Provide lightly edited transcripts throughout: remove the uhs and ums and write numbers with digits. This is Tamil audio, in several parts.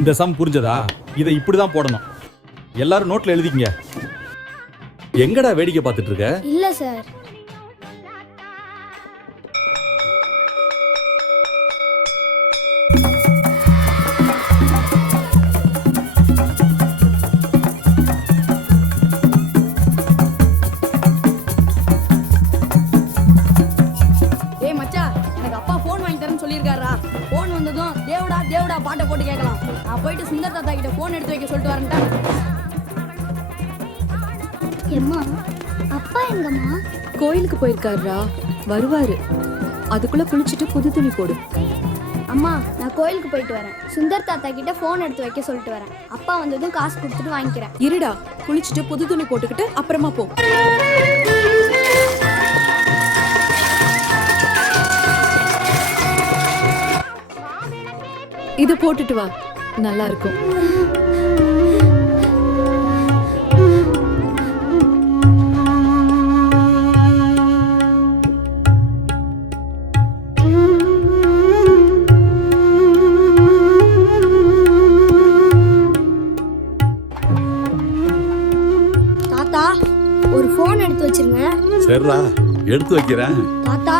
இந்த சம் புரிஞ்சதா? இதை இப்படிதான் போடணும். எல்லாரும் நோட்ல எழுதிக்கங்க. எங்கடா வேடிக்கை பார்த்துட்டு இருக்க? இல்ல சார். ஏய் மச்சான், எனக்கு அப்பா ஃபோன் வாங்கி தரேன்னு சொல்லியிருக்காரா. ஃபோன் வந்ததும் தேவடா தேவடா பாட்டை போட்டு கேட்கலாம். நான் போயிட்டு சுந்தர் தாத்தா கிட்ட ஃபோன் எடுத்து வைக்க சொல்லிட்டு வரேன்டா. எம்மா, அப்பா எங்கம்மா? கோயிலுக்கு போயிருக்காருடா, வருவாரு. அதுக்குள்ள குளிச்சுட்டு புது துணி போடு. அம்மா, நான் கோயிலுக்கு போயிட்டு வரேன். சுந்தர் தாத்தா கிட்ட ஃபோன் எடுத்து வைக்க சொல்லிட்டு வரேன். அப்பா வந்ததும் காசு கொடுத்துட்டு வாங்கிக்கிறேன். இருடா, குளிச்சுட்டு புது துணி போட்டுக்கிட்டு அப்புறமா போ. இத போட்டுட்டு வா, நல்லா இருக்கும். தாத்தா, ஒரு ஃபோன் எடுத்து வச்சிருங்க. சரிடா, எடுத்து வைக்கிறேன். தாத்தா,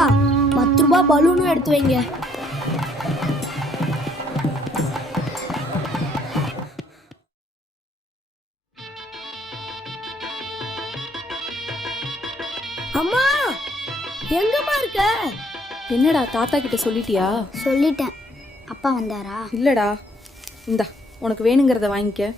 10 ரூபாய் பலூனும் எடுத்து வைங்க. அம்மா, எங்கம்மா இருக்க? என்னடா, தாத்தா கிட்ட சொல்லிட்டியா? சொல்லிட்டேன். அப்பா வந்தாரா? இல்லடா, இந்தா உனக்கு வேணுங்கிறத வாங்கிக்க.